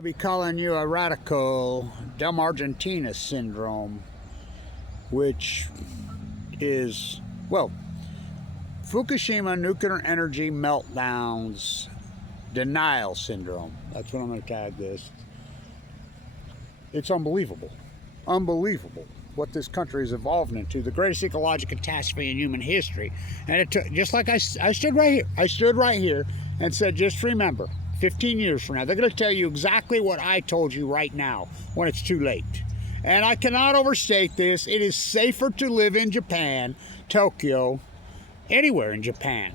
I'll be calling you a radical Dumb Argentina syndrome, which is, well, Fukushima nuclear energy meltdowns denial syndrome. That's what I'm going to tag this. It's unbelievable. Unbelievable what this country has evolved into. The greatest ecological catastrophe in human history. And it took, just like I stood right here. I stood right here and said, just remember, 15 years from now, they're going to tell you exactly what I told you right now when it's too late. And I cannot overstate this. It is safer to live in Japan, Tokyo, anywhere in Japan,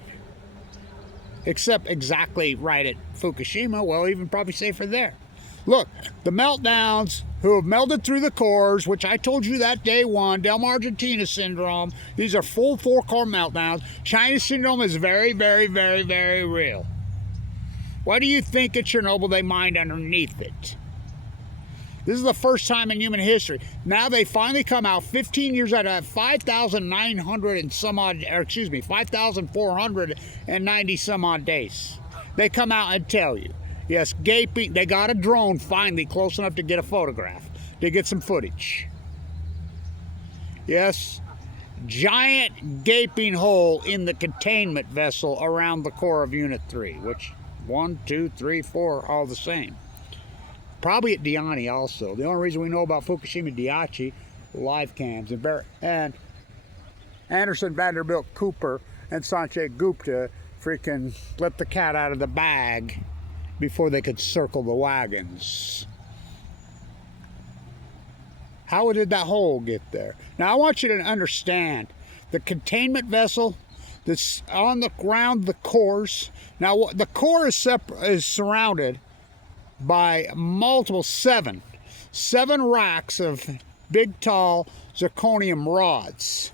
except exactly right at Fukushima. Well, even probably safer there. Look, the meltdowns who have melted through the cores, which I told you that day one, Dumb Argentina syndrome, these are full 4-core meltdowns. China syndrome is very, very, very, very real. Why do you think at Chernobyl they mined underneath it? This is the first time in human history. Now they finally come out 15 years out of 5,900 and some odd, or excuse me, 5,490 some odd days. They come out and tell you, yes, gaping, they got a drone finally close enough to get a photograph, to get some footage. Yes, giant gaping hole in the containment vessel around the core of Unit 3, which 1, 2, 3, 4, all the same. Probably at Diani also. The only reason we know about Fukushima Daiichi, live cams, and Anderson, Vanderbilt, Cooper, and Sanjay Gupta freaking let the cat out of the bag before they could circle the wagons. How did that hole get there? Now I want you to understand the containment vessel that's on the ground, the cores. Now the core is surrounded by multiple seven racks of big tall zirconium rods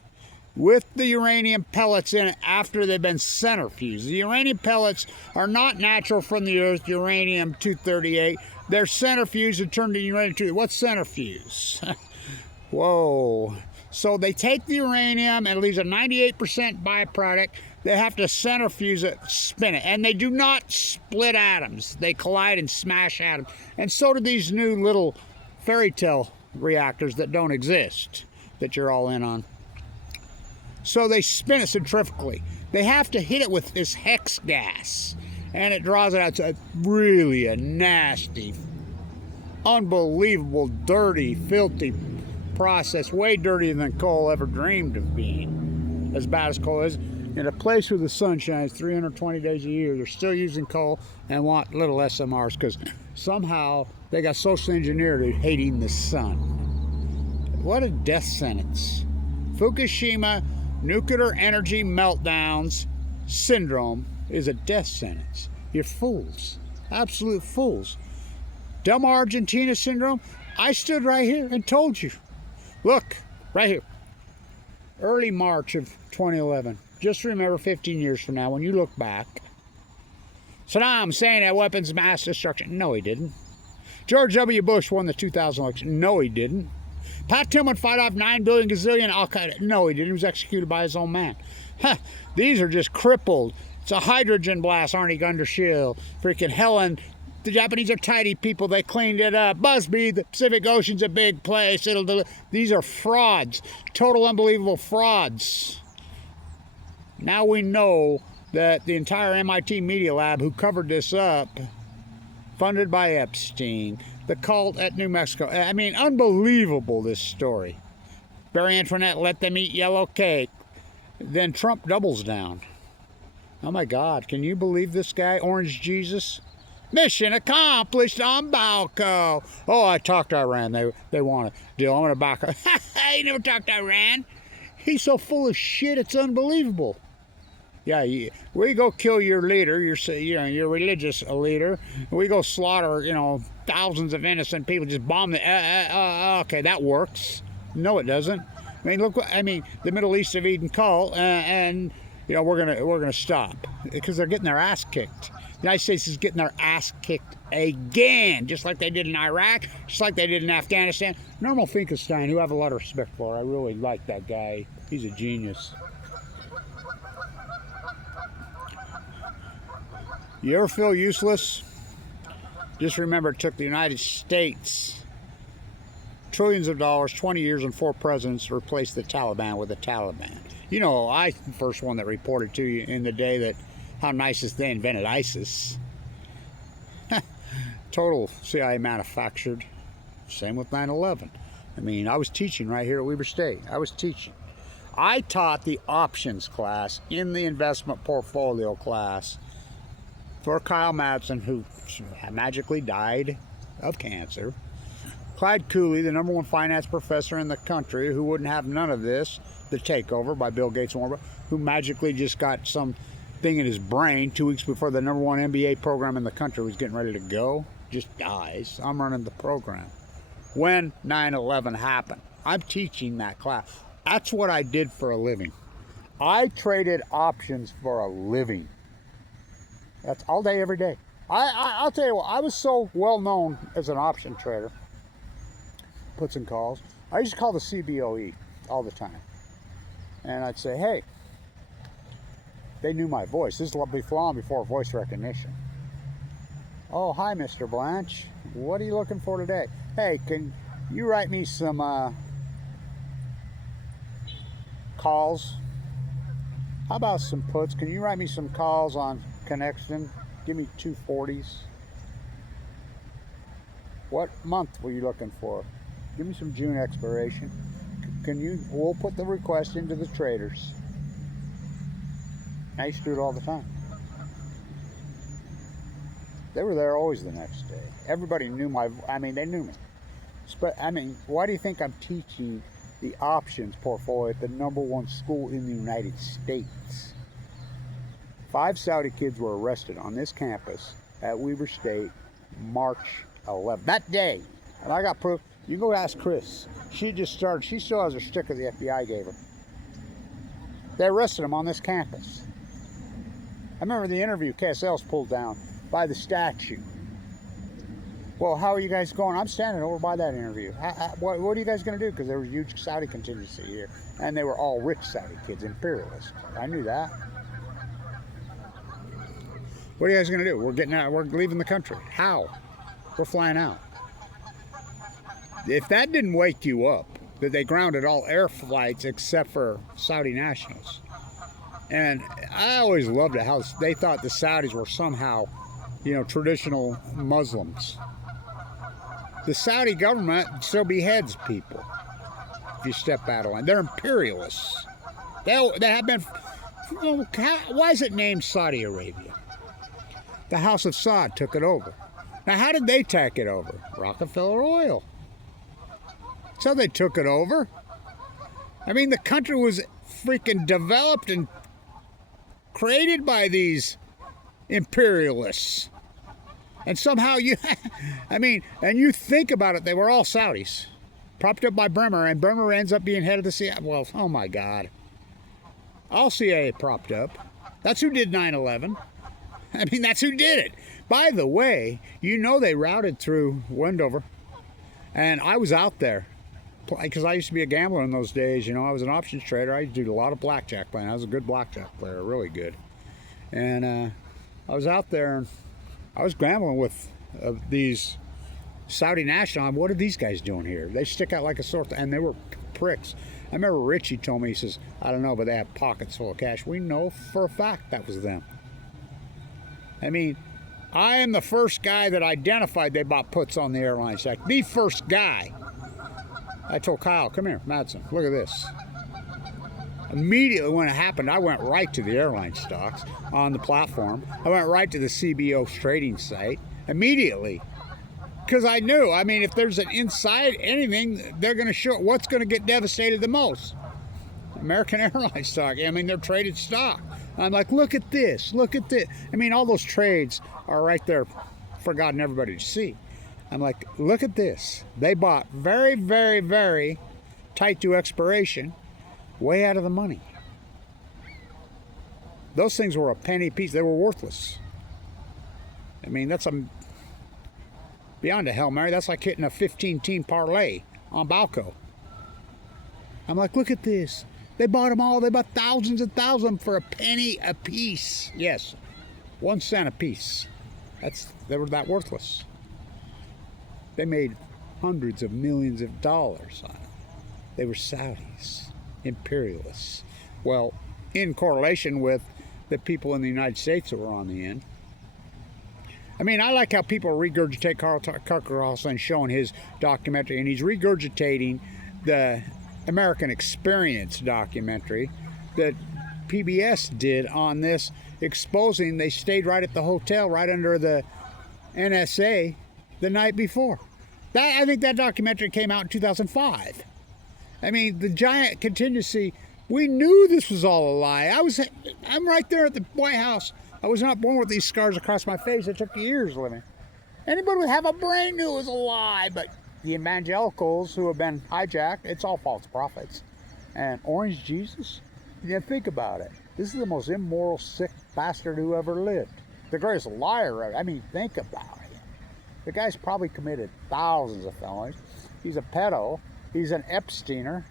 with the uranium pellets in it after they've been centrifuged. The uranium pellets are not natural from the earth, uranium-238. They're centrifuged and turned to uranium-238. What's centrifuge? Whoa. So they take the uranium and it leaves a 98% byproduct. They have to centrifuge it, spin it. And they do not split atoms. They collide and smash atoms. And so do these new little fairy tale reactors that don't exist, that you're all in on. So they spin it centrifugally. They have to hit it with this hex gas. And it draws it out. It's really a nasty, unbelievable, dirty, filthy process. Way dirtier than coal ever dreamed of being. As bad as coal is. In a place where the sun shines 320 days a year, they're still using coal and want little SMRs because somehow they got social engineered to hating the sun. What a death sentence. Fukushima nuclear energy meltdowns syndrome is a death sentence. You're fools. Absolute fools. Dumb Argentina syndrome, I stood right here and told you. Look, right here. Early March of 2011. Just remember 15 years from now, when you look back, Saddam saying that weapons of mass destruction. No, he didn't. George W. Bush won the 2000 election. No, he didn't. Pat Tillman fought off 9 billion gazillion Al-Qaeda. No, he didn't. He was executed by his own man. Huh, these are just crippled. It's a hydrogen blast, Arnie Gundershield. Freaking Helen. The Japanese are tidy people. They cleaned it up. Busby, the Pacific Ocean's a big place. These are frauds. Total unbelievable frauds. Now we know that the entire MIT Media Lab who covered this up, funded by Epstein, the cult at New Mexico. I mean, unbelievable, this story. Barry Antoinette let them eat yellow cake. Then Trump doubles down. Oh my God, can you believe this guy, Orange Jesus? Mission accomplished on BALCO. Oh, I talked to Iran. They want to deal. I'm going to back up. He never talked to Iran. He's so full of shit, it's unbelievable. Yeah, we go kill your leader, your religious leader. We go slaughter, thousands of innocent people. Just bomb the. Okay, that works. No, it doesn't. I mean, look. The Middle East of Eden cult, and we're gonna stop because they're getting their ass kicked. The United States is getting their ass kicked again, just like they did in Iraq, just like they did in Afghanistan. Norman Finkelstein, who I have a lot of respect for, I really like that guy. He's a genius. You ever feel useless? Just remember, it took the United States trillions of dollars, 20 years, and 4 presidents to replace the Taliban with the Taliban. You know, I the first one that reported to you in the day that how nice is they invented ISIS. Total CIA manufactured. Same with 9/11. I mean, I was teaching right here at Weber State. I was teaching. I taught the options class in the investment portfolio class for Kyle Madsen, who magically died of cancer. Clyde Cooley, the #1 finance professor in the country, who wouldn't have none of this, the takeover by Bill Gates and Warren Buffett, who magically just got some thing in his brain 2 weeks before the #1 MBA program in the country was getting ready to go, just dies. I'm running the program. When 9/11 happened, I'm teaching that class. That's what I did for a living. I traded options for a living. That's all day, every day. I'll tell you what, I was so well known as an option trader. Puts and calls. I used to call the CBOE all the time. And I'd say, hey, they knew my voice. This is long before voice recognition. Oh, hi, Mr. Blanche. What are you looking for today? Hey, can you write me some calls? How about some puts? Can you write me some calls on connection? Give me 240s. What month were you looking for? Give me some June expiration. We'll put the request into the traders. I used to do it all the time. They were there always the next day. Everybody knew they knew me. Why do you think I'm teaching the options portfolio at the #1 school in the United States? 5 Saudi kids were arrested on this campus at Weber State March 11th. That day. And I got proof. You can go ask Chris. She just started. She still has her sticker the FBI gave her. They arrested him on this campus. I remember the interview KSL's pulled down by the statue. Well, how are you guys going? I'm standing over by that interview. What are you guys going to do? Because there was a huge Saudi contingency here. And they were all rich Saudi kids, imperialists. I knew that. What are you guys going to do? We're getting out. We're leaving the country. How? We're flying out. If that didn't wake you up, that they grounded all air flights except for Saudi nationals. And I always loved it how they thought the Saudis were somehow, traditional Muslims. The Saudi government still beheads people if you step out of line. They're imperialists. They have been. Why is it named Saudi Arabia? The House of Saud took it over. Now, how did they take it over? Rockefeller Oil. So they took it over. I mean, the country was freaking developed and created by these imperialists. And somehow and you think about it, they were all Saudis. Propped up by Bremer, and Bremer ends up being head of the CIA. Well, oh my God. All CIA propped up. That's who did 9/11. That's who did it. By the way, they routed through Wendover. And I was out there. Because I used to be a gambler in those days, I was an options trader. I used to do a lot of blackjack playing. I was a good blackjack player, really good. And I was out there and I was gambling with these Saudi nationals. What are these guys doing here? They stick out like a sore thumb, and they were pricks. I remember Richie told me, he says, I don't know, but they have pockets full of cash. We know for a fact that was them. I am the first guy that identified they bought puts on the airline sector. The first guy. I told Kyle, come here, Madsen, look at this. Immediately when it happened, I went right to the airline stocks on the platform. I went right to the CBO trading site immediately. Because I knew, if there's an inside anything, they're going to show what's going to get devastated the most. American Airlines stock. They're traded stock. I'm like, look at this, look at this. All those trades are right there for God and everybody to see. I'm like, look at this. They bought very, very, very tight to expiration, way out of the money. Those things were a penny piece. They were worthless. That's beyond a Hail Mary. That's like hitting a 15-team parlay on BALCO. I'm like, look at this. They bought them all. They bought thousands and thousands for a penny a piece. Yes, 1 cent a piece. They were that worthless. They made hundreds of millions of dollars on it. They were Saudis, imperialists. Well, in correlation with the people in the United States that were on the end. I mean, I like how people regurgitate Carl Tucker Carlson showing his documentary, and he's regurgitating the American Experience documentary that PBS did on this, exposing they stayed right at the hotel right under the NSA the night before. I think that documentary came out in 2005. I mean, the giant contingency, we knew this was all a lie. I'm right there at the White House. I was not born with these scars across my face. It took years living. Anybody would have a brain knew it was a lie, but the evangelicals who have been hijacked, it's all false prophets. And Orange Jesus, you think about it. This is the most immoral, sick bastard who ever lived. The greatest liar ever. I mean, think about it. The guy's probably committed thousands of felonies. He's a pedo. He's an Epsteiner.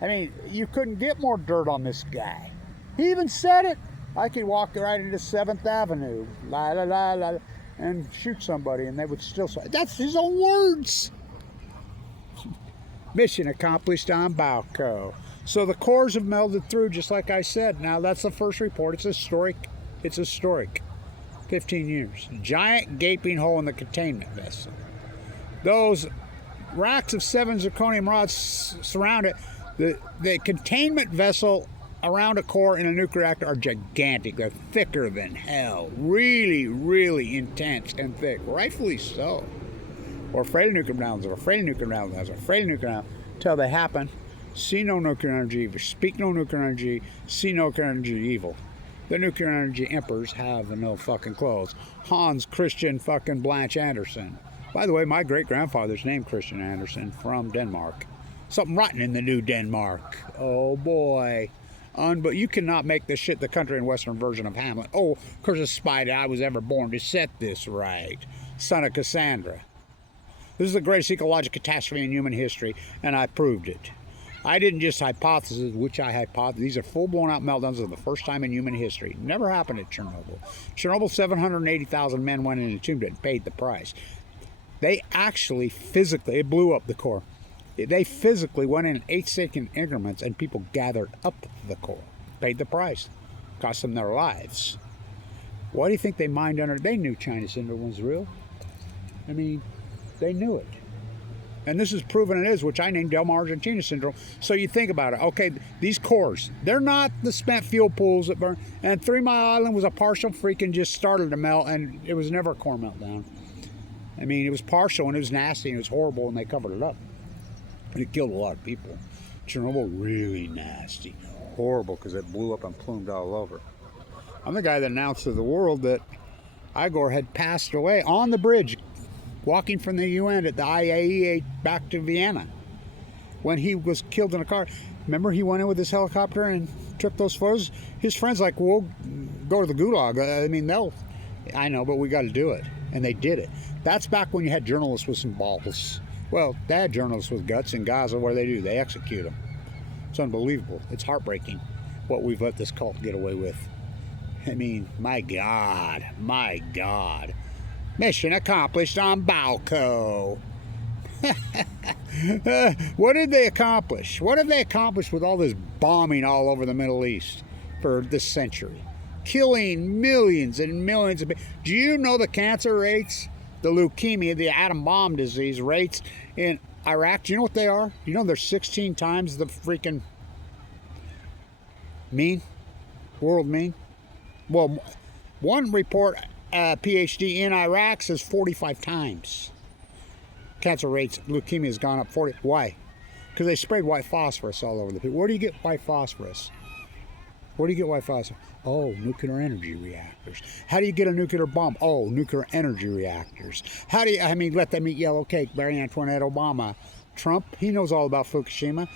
I mean, you couldn't get more dirt on this guy. He even said it. I could walk right into 7th Avenue, la la la la, and shoot somebody, and they would still say, that's his own words. Mission accomplished on BALCO. So the cores have melded through, just like I said. Now, that's the first report. It's historic. 15 years. Giant gaping hole in the containment vessel. Those racks of 7 zirconium rods surround it. The containment vessel around a core in a nuclear reactor are gigantic. They're thicker than hell. Really, really intense and thick. Rightfully so. We're afraid of nuclear meltdowns. We're afraid of nuclear meltdowns. We're afraid of nuclear meltdowns. Until they happen. See no nuclear energy. Speak no nuclear energy. See no nuclear energy evil. The nuclear energy emperors have no fucking clothes. Hans Christian fucking Blanche Anderson. By the way, my great-grandfather's named Christian Andersen from Denmark. Something rotten in the new Denmark. Oh boy. But you cannot make this shit the country and western version of Hamlet. Oh, curse a spider, I was ever born to set this right. Son of Cassandra. This is the greatest ecological catastrophe in human history, and I proved it. I didn't just hypothesize, which I hypothesized. These are full-blown out meltdowns of the first time in human history. Never happened at Chernobyl. Chernobyl, 780,000 men went in and entombed it and paid the price. They actually physically, it blew up the core. They physically went in 8-second increments and people gathered up the core, paid the price, cost them their lives. Why do you think they mined under? They knew China syndrome was real. I mean, they knew it. And this is proven it is, which I named Delma Argentina syndrome. So you think about it. Okay, these cores, they're not the spent fuel pools that burn. And 3 Mile Island was a partial freaking just started to melt, and it was never a core meltdown. I mean, it was partial, and it was nasty, and it was horrible, and they covered it up. And it killed a lot of people. Chernobyl, really nasty. Horrible, because it blew up and plumed all over. I'm the guy that announced to the world that Igor had passed away on the bridge, walking from the UN at the IAEA back to Vienna, when he was killed in a car. Remember, he went in with his helicopter and took those photos? His friends like, we'll go to the gulag. I mean, I know, but we got to do it. And they did it. That's back when you had journalists with some balls. Well, they had journalists with guts in Gaza. What do? They execute them. It's unbelievable. It's heartbreaking what we've let this cult get away with. I mean, my God. My God. Mission accomplished on BALCO. What did they accomplish? What have they accomplished with all this bombing all over the Middle East for this century? Killing millions and millions of people. Do you know the cancer rates? The leukemia, the atom bomb disease rates in Iraq, do you know what they are? You know they're 16 times the freaking mean, world mean? Well, one report, PhD in Iraq says 45 times. Cancer rates, leukemia has gone up 40. Why? Because they sprayed white phosphorus all over the people. Where do you get white phosphorus? Where do you get white phosphorus? Oh, nuclear energy reactors. How do you get a nuclear bomb? Oh, nuclear energy reactors. How do you, let them eat yellow cake, Barry Antoinette Obama. Trump, he knows all about Fukushima.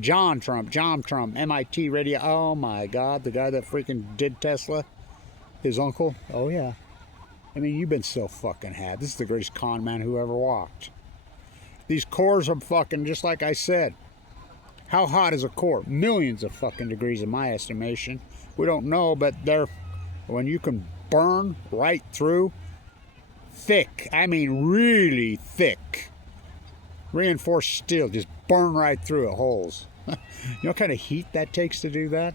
John Trump, MIT radio. Oh my God, the guy that freaking did Tesla, his uncle. Oh yeah. I mean, you've been so fucking had. This is the greatest con man who ever walked. These cores are fucking, just like I said. How hot is a core? Millions of fucking degrees in my estimation. We don't know, but they're, when you can burn right through, thick, I mean really thick, Reinforced steel, just burn right through it, holes. You know what kind of heat that takes to do that?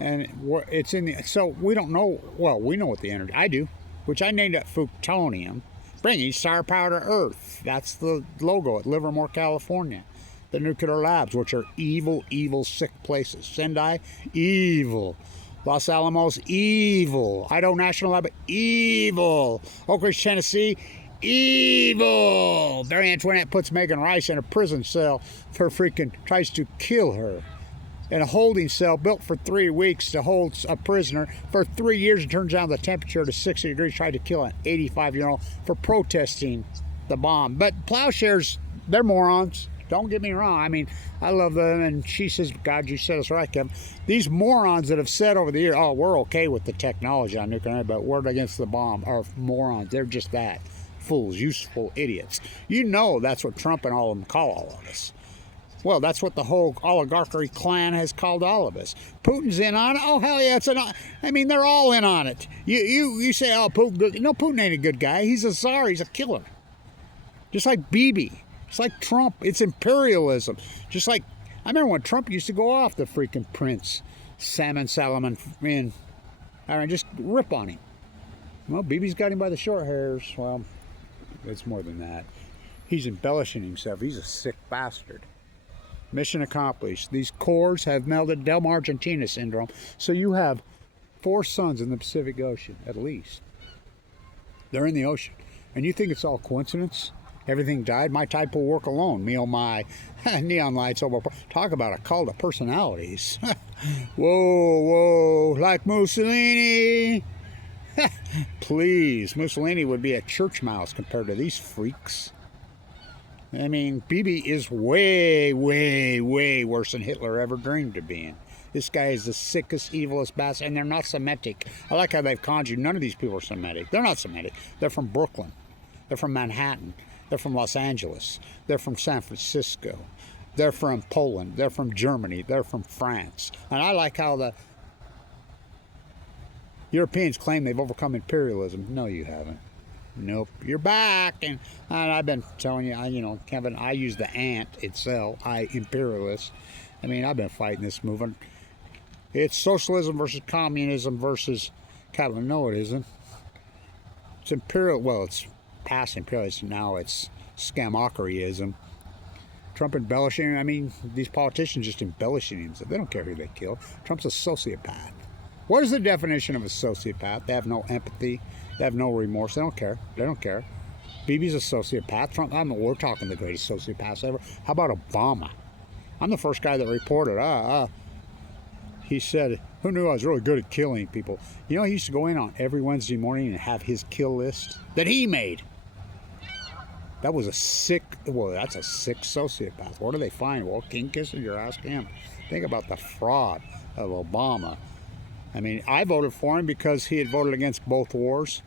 And it's in the, so we don't know, well, we know what the energy, I do, which I named it plutonium, bringing star power to Earth. That's the logo at Livermore, California. The nuclear labs, which are evil, evil, sick places. Sendai, evil. Los Alamos, evil. Idaho National Lab, evil. Oak Ridge, Tennessee, evil. Mary Antoinette puts Megan Rice in a prison cell for tries to kill her. In a holding cell built for 3 weeks to hold a prisoner. For 3 years, it turns down the temperature to 60 degrees, tried to kill an 85-year-old for protesting the bomb. But plowshares, they're morons. Don't get me wrong. I mean, I love them, and she says, God, you said us right, Kevin. These morons that have said over the years, oh, we're okay with the technology on nuclear energy, but we're against the bomb, are morons. They're just that. Fools, useful idiots. You know that's what Trump and all of them call all of us. Well, that's what the whole oligarchy clan has called all of us. Putin's in on it. Oh, hell yeah, I mean, they're all in on it. You say, oh, Putin good. No, Putin ain't a good guy. He's a czar. He's a killer. Just like Bibi. Just like Trump. It's imperialism. Just like, I remember when Trump used to go off the freaking Prince Salmon, and I mean, just rip on him. Well, Bibi's got him by the short hairs. Well, it's more than that. He's embellishing himself. He's a sick bastard. Mission accomplished. These cores have melted Del Mar Argentina syndrome. So you have 4 suns in the Pacific Ocean, at least. They're in the ocean. And you think it's all coincidence? Everything died? My tide pool work alone. Me oh my. Neon lights over. Talk about a cult of personalities. Whoa, whoa. Like Mussolini. Please. Mussolini would be a church mouse compared to these freaks. I mean, Bibi is way, way, way worse than Hitler ever dreamed of being. This guy is the sickest, evilest bastard, and they're not Semitic. I like how they've conjured. None of these people are Semitic. They're not Semitic. They're from Brooklyn. They're from Manhattan. They're from Los Angeles. They're from San Francisco. They're from Poland. They're from Germany. They're from France. And I like how the Europeans claim they've overcome imperialism. No, you haven't. Nope, you're back, and I've been telling you, you know, Kevin, I use the ant itself, imperialist. I mean, I've been fighting this movement. It's socialism versus communism versus Kevin. No, it isn't. It's imperial. Well, it's past imperialism. Now it's scamockeryism. Trump embellishing. I mean, these politicians just embellishing him. They don't care who they kill. Trump's a sociopath. What is the definition of a sociopath? They have no empathy. They have no remorse. They don't care. They don't care. Bibi's a sociopath. Trump, we're talking the greatest sociopaths ever. How about Obama? I'm the first guy that reported, he said, who knew I was really good at killing people? You know, he used to go in on every Wednesday morning and have his kill list that he made. That was a sick, well, that's a sick sociopath. What do they find? Well, King Kissinger, ask him. Think about the fraud of Obama. I mean, I voted for him because he had voted against both wars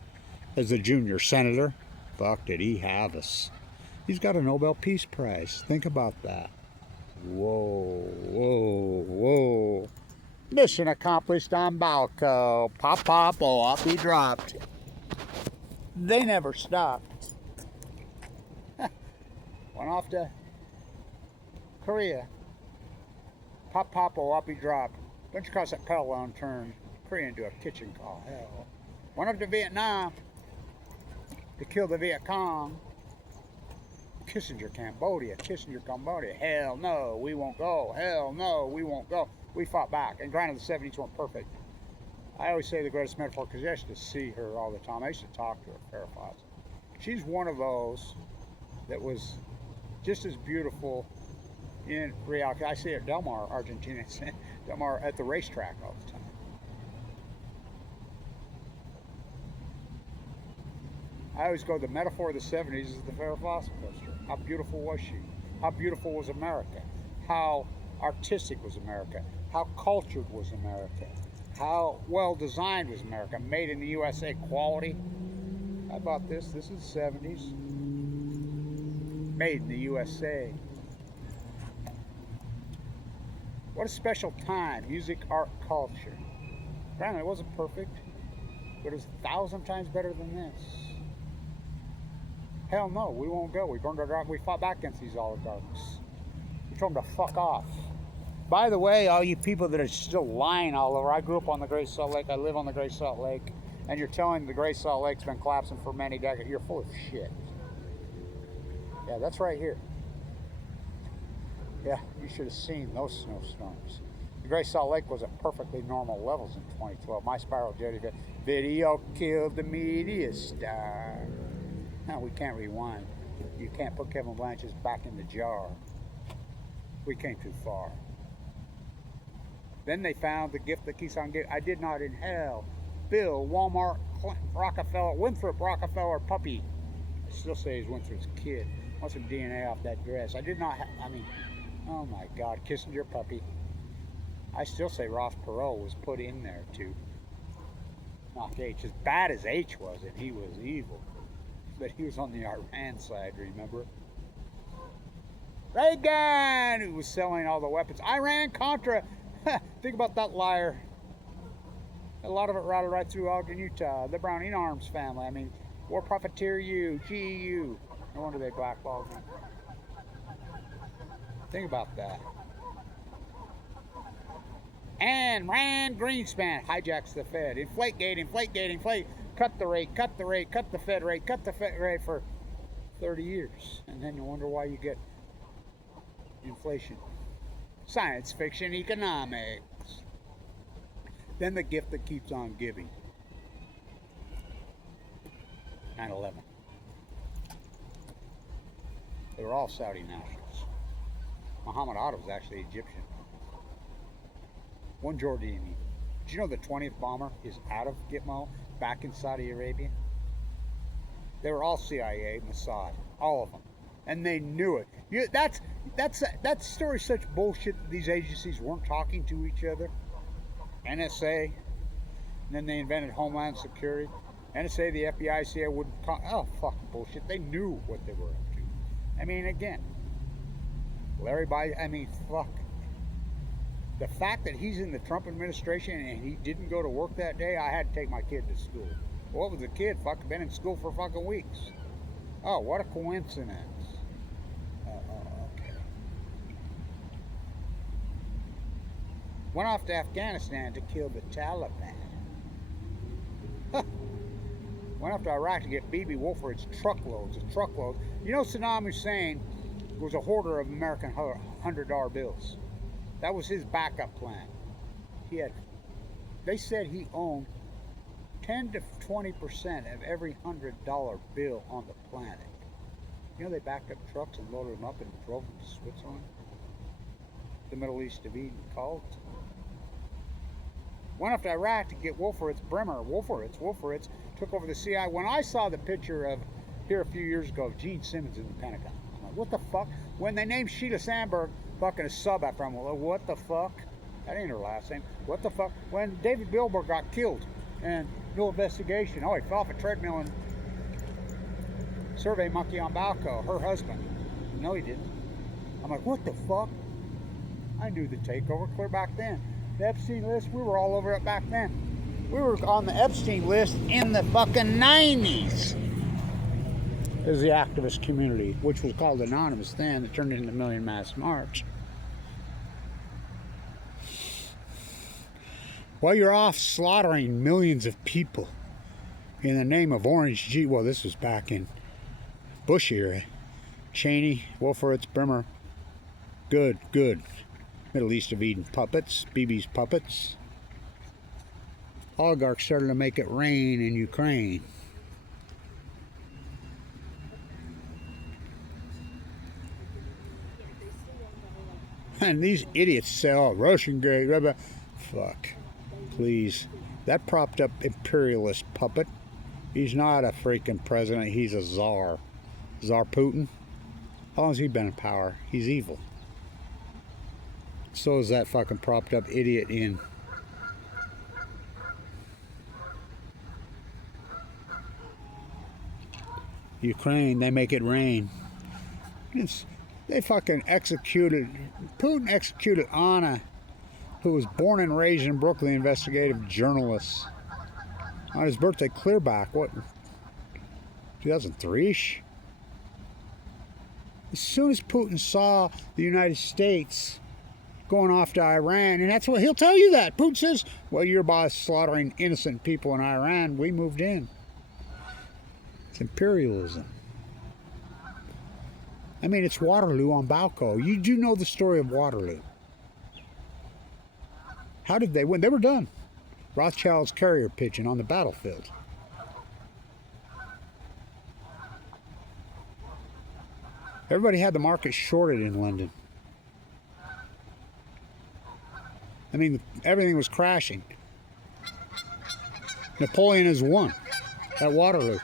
as a junior senator. Fuck, did he have us. He's got a Nobel Peace Prize. Think about that. Whoa, whoa, whoa. Mission accomplished on BALCO. Pop, pop, oh, off he dropped. They never stopped. Went off to Korea. Pop, pop, oh, up he dropped. Don't you cross that parallel turn, Korea into a kitchen call, hell. Went up to Vietnam to kill the Viet Cong. Kissinger, Cambodia, hell no, we won't go, hell no, we won't go. We fought back, and granted the 70s weren't perfect. I always say the greatest metaphor, because I used to see her all the time. I used to talk to her, Farrah Fawcett. She's one of those that was just as beautiful in reality. I see her at Del Mar, Argentina. Del Mar at the racetrack all the time. I always go, the metaphor of the 70s is the Farrah Fawcett poster. How beautiful was she? How beautiful was America? How artistic was America? How cultured was America? How well designed was America? Made in the USA, quality. How about this? This is the 70s. Made in the USA. What a special time. Music, art, culture. Granted, it wasn't perfect, but it was 1,000 times better than this. Hell no, we won't go. We burned our drive. We fought back against these oligarchs. We told them to fuck off. By the way, all you people that are still lying all over, I grew up on the Great Salt Lake. I live on the Great Salt Lake. And you're telling the Great Salt Lake's been collapsing for many decades. You're full of shit. Yeah, that's right here. Yeah, you should have seen those snowstorms. The Great Salt Lake was at perfectly normal levels in 2012. My spiral jetty video killed the media star. No, we can't rewind. You can't put Kevin Blanchard's back in the jar. We came too far. Then they found the gift that keeps on giving. I did not inhale. Bill, Walmart, Clinton, Rockefeller, Winthrop Rockefeller puppy. I still say he's Winthrop's kid. Want some DNA off that dress. I did not I mean, oh my God, Kissinger puppy. I still say Ross Perot was put in there to knock H. As bad as H was, and he was evil. But he was on the Iran side, remember? Reagan, who was selling all the weapons. Iran Contra. Think about that liar. A lot of it routed right through Ogden, Utah. The Browning Arms family. I mean, War Profiteer U, GU. No wonder they blackballed me. Think about that. And Rand Greenspan hijacks the Fed. Inflategate, inflategate, inflate. Cut the rate, cut the rate, cut the Fed rate, cut the Fed rate for 30 years. And then you wonder why you get inflation. Science fiction economics. Then the gift that keeps on giving. 9/11. They were all Saudi nationals. Muhammad Atta was actually Egyptian. One Jordanian. Did you know the 20th bomber is out of Gitmo, back in Saudi Arabia? They were all CIA, Mossad, all of them, and they knew it. That story's such bullshit that these agencies weren't talking to each other. NSA, and then they invented Homeland Security. NSA, the FBI, CIA wouldn't call. Oh, fucking bullshit. They knew what they were up to. I mean, again, Larry Biden, I mean, fuck. The fact that he's in the Trump administration and he didn't go to work that day, I had to take my kid to school. What was the kid? Fucking been in school for fucking weeks. Oh, what a coincidence. Okay. Went off to Afghanistan to kill the Taliban. Went off to Iraq to get B.B. Wolford's truckloads of truckloads. You know, Saddam Hussein was a hoarder of American $100 bills. That was his backup plan. They said he owned 10 to 20% of every $100 bill on the planet. You know, they backed up trucks and loaded them up and drove them to Switzerland. The Middle East of Eden called. Went off to Iraq to get Wolfowitz, Bremer, Wolfowitz took over the CIA. When I saw the picture of, here a few years ago, of Gene Simmons in the Pentagon, I'm like, what the fuck? When they named Sheila Sandberg fucking a sub after him, well, what the fuck? That ain't her last name. What the fuck? When David Bilberg got killed and no investigation. Oh, he fell off a treadmill and Survey Monkey on BALCO, her husband. No, he didn't. I'm like, what the fuck? I knew the takeover clear back then. The Epstein list, we were all over it back then. We were on the Epstein list in the fucking 90s. It was the activist community, which was called Anonymous then, that turned into Million Mass March. Well, you're off slaughtering millions of people in the name of Orange G. Well, this was back in Bush era. Cheney, Wolfowitz, Bremer. Good. Middle East of Eden puppets, BB's puppets. Oligarchs started to make it rain in Ukraine. And these idiots say, oh, Russian grade, fuck. Please. That propped up imperialist puppet. He's not a freaking president, he's a czar. Czar Putin. How long has he been in power? He's evil. So is that fucking propped up idiot in Ukraine. They make it rain. They fucking executed, Putin executed Anna, who was born and raised in Brooklyn, investigative journalist. On his birthday, clear back, what, 2003-ish? As soon as Putin saw the United States going off to Iran, and that's what he'll tell you that. Putin says, well, you're by slaughtering innocent people in Iran. We moved in. It's imperialism. I mean, it's Waterloo on BALCO. You do know the story of Waterloo. How did they win? They were done. Rothschild's carrier pigeon on the battlefield. Everybody had the market shorted in London. I mean, everything was crashing. Napoleon has won at Waterloo.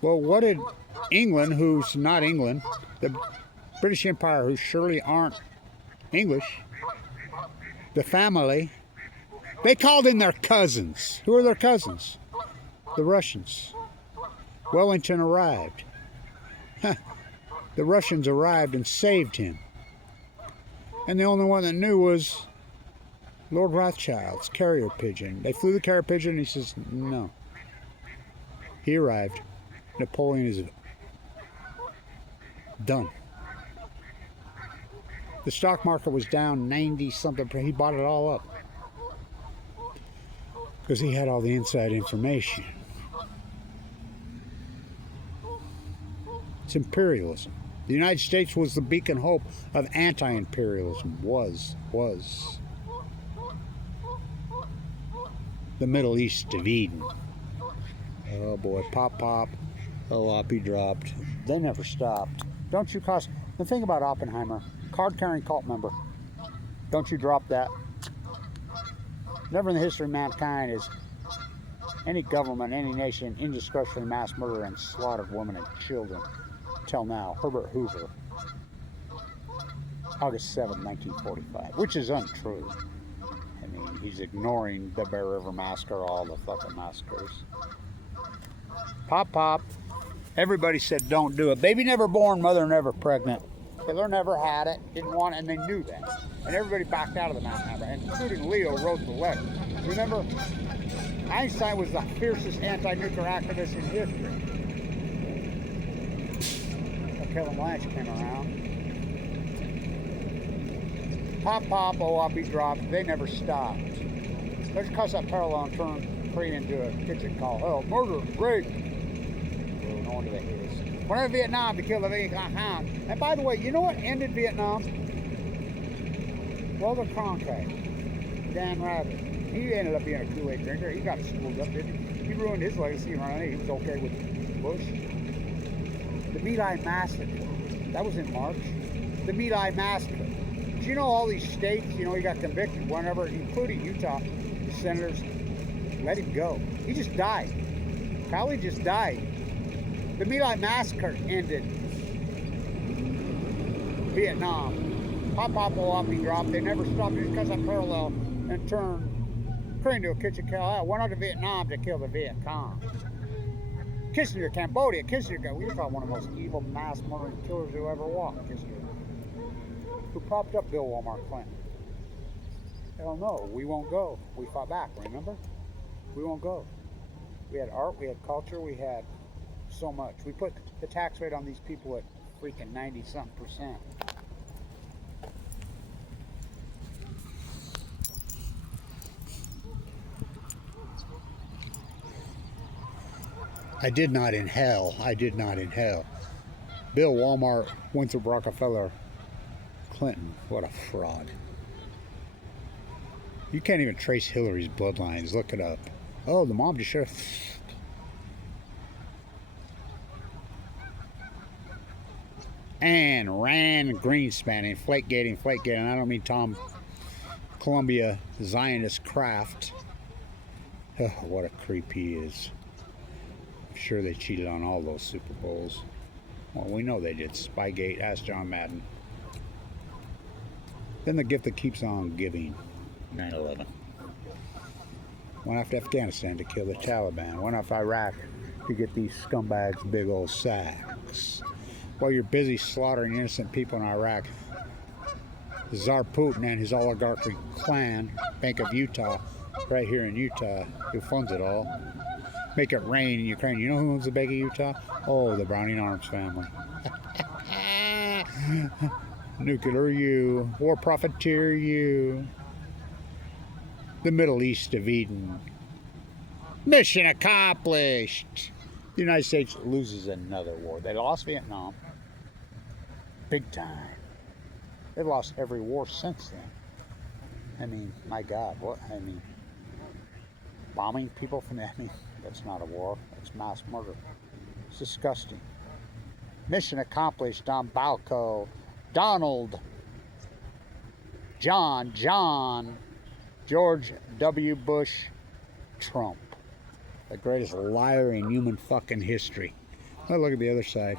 Well, what did England, who's not England, the British Empire, who surely aren't English, the family, they called in their cousins. Who are their cousins? The Russians. Wellington arrived. The Russians arrived and saved him. And the only one that knew was Lord Rothschild's carrier pigeon. They flew the carrier pigeon and he says, no. He arrived. Napoleon is done. The stock market was down 90-something. He bought it all up. Because he had all the inside information. It's imperialism. The United States was the beacon hope of anti-imperialism. Was. The Middle East of Eden. Oh boy, pop, pop. Oh, Oppie dropped. They never stopped. Don't you cost... The thing about Oppenheimer, card-carrying cult member. Don't you drop that. Never in the history of mankind is any government, any nation indiscretionally mass murder and slaughtered women and children. Till now. Herbert Hoover. August 7, 1945. Which is untrue. I mean, he's ignoring the Bear River Massacre, all the fucking massacres. Pop, pop. Everybody said don't do it. Baby never born, mother never pregnant. Hitler never had it, didn't want it, and they knew that. And everybody backed out of the Mountain Hammer, including Leo wrote the letter. Remember, Einstein was the fiercest anti-nuclear activist in history. Kevin Blanche came around. Pop, pop, oh, I'll be dropped. They never stopped. Let's cross that parallel and turn Korea into a kitchen call. Hell, murder, rape. No wonder they hate us. Went to Vietnam to kill the Vietnam. And by the way, you know what ended Vietnam? Walter Cronkite, Dan Rather. He ended up being a Kool-Aid drinker. He got schooled up, didn't he? He ruined his legacy running. He was okay with Bush. The My Lai Massacre. That was in March. The My Lai Massacre. Do you know all these states, you know, he got convicted whenever, including Utah, the senators let him go. He just died. Probably just died. The My Lai Massacre ended Vietnam. Pop, pop, Oppie dropped. They never stopped just because I parallel and turned Korea into a kitchen cow. Went out to Vietnam to kill the Viet Cong. Kissinger, Cambodia, Kissinger, we thought one of the most evil mass murdering killers who ever walked, Kissinger, who propped up Bill Walmart Clinton. Hell no, we won't go. We fought back, remember? We won't go. We had art, we had culture, we had so much. We put the tax rate on these people at freaking 90-something%. I did not inhale. Bill Walmart, Winthrop Rockefeller, Clinton. What a fraud. You can't even trace Hillary's bloodlines. Look it up. Oh, the mom just showed. And Rand Greenspan, Inflategate. I don't mean Tom Columbia Zionist Kraft. Oh, what a creep he is. I'm sure they cheated on all those Super Bowls. Well, we know they did. Spygate, ask John Madden. Then the gift that keeps on giving. 9/11. Went off to Afghanistan to kill the Taliban. Went off Iraq to get these scumbags big old sacks. While you're busy slaughtering innocent people in Iraq, Tsar Putin and his oligarchic clan, Bank of Utah, right here in Utah, who funds it all, Make it rain in Ukraine. You know who owns the Bank of Utah? Oh, the Browning Arms family. Nuclear you. War profiteer you. The Middle East of Eden. Mission accomplished. The United States loses another war. They lost Vietnam. Big time. They've lost every war since then. I mean, my God, what? I mean, bombing people from the, I mean, that's not a war. That's mass murder. It's disgusting. Mission accomplished on BALCO. Donald, John, George W. Bush, Trump. The greatest liar in human fucking history. Well, look at the other side.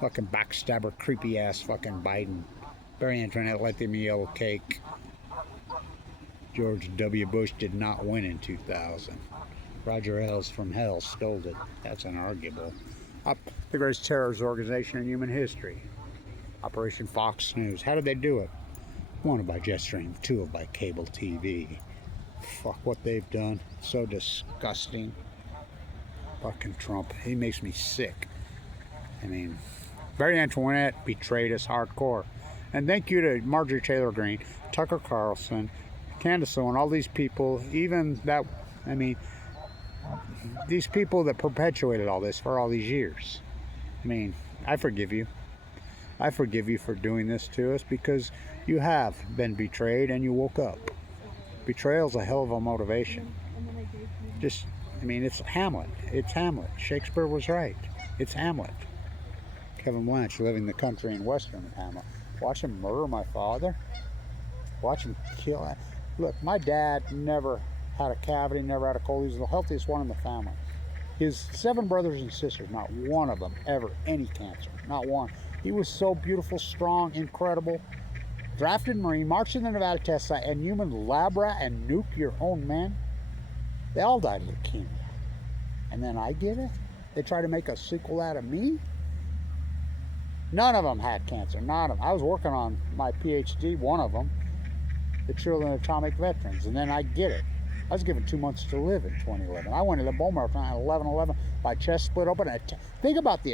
Fucking backstabber, creepy ass fucking Biden. Barry Antoinette let them yellow cake. George W. Bush did not win in 2000. Roger Ailes from hell stole it. That's unarguable. The greatest terrorist organization in human history. Operation Fox News. How did they do it? One, by Jetstream. Two, by cable TV. Fuck what they've done. So disgusting. Fucking Trump. He makes me sick. I mean, Barry Antoinette betrayed us hardcore. And thank you to Marjorie Taylor Greene, Tucker Carlson, Candace Owen, all these people, even that, I mean, these people that perpetuated all this for all these years. I mean, I forgive you. I forgive you for doing this to us because you have been betrayed and you woke up. Betrayal's a hell of a motivation. Just, I mean, it's Hamlet. It's Hamlet. Shakespeare was right. It's Hamlet. Kevin Blanche living the country in Western Hamlet. Watch him murder my father. Watch him kill. Look, my dad never had a cavity, never had a cold. He was the healthiest one in the family. His 7 brothers and sisters, not one of them ever any cancer. Not one. He was so beautiful, strong, incredible. Drafted Marine, marched in the Nevada test site, and human lab rat and nuke your own men. They all died of leukemia. And then I get it? They try to make a sequel out of me? None of them had cancer, none of them. I was working on my PhD, one of them, the Children of Atomic Veterans, and then I get it. I was given 2 months to live in 2011. I went to the bone marrow at 11/11. My chest split open. Think about the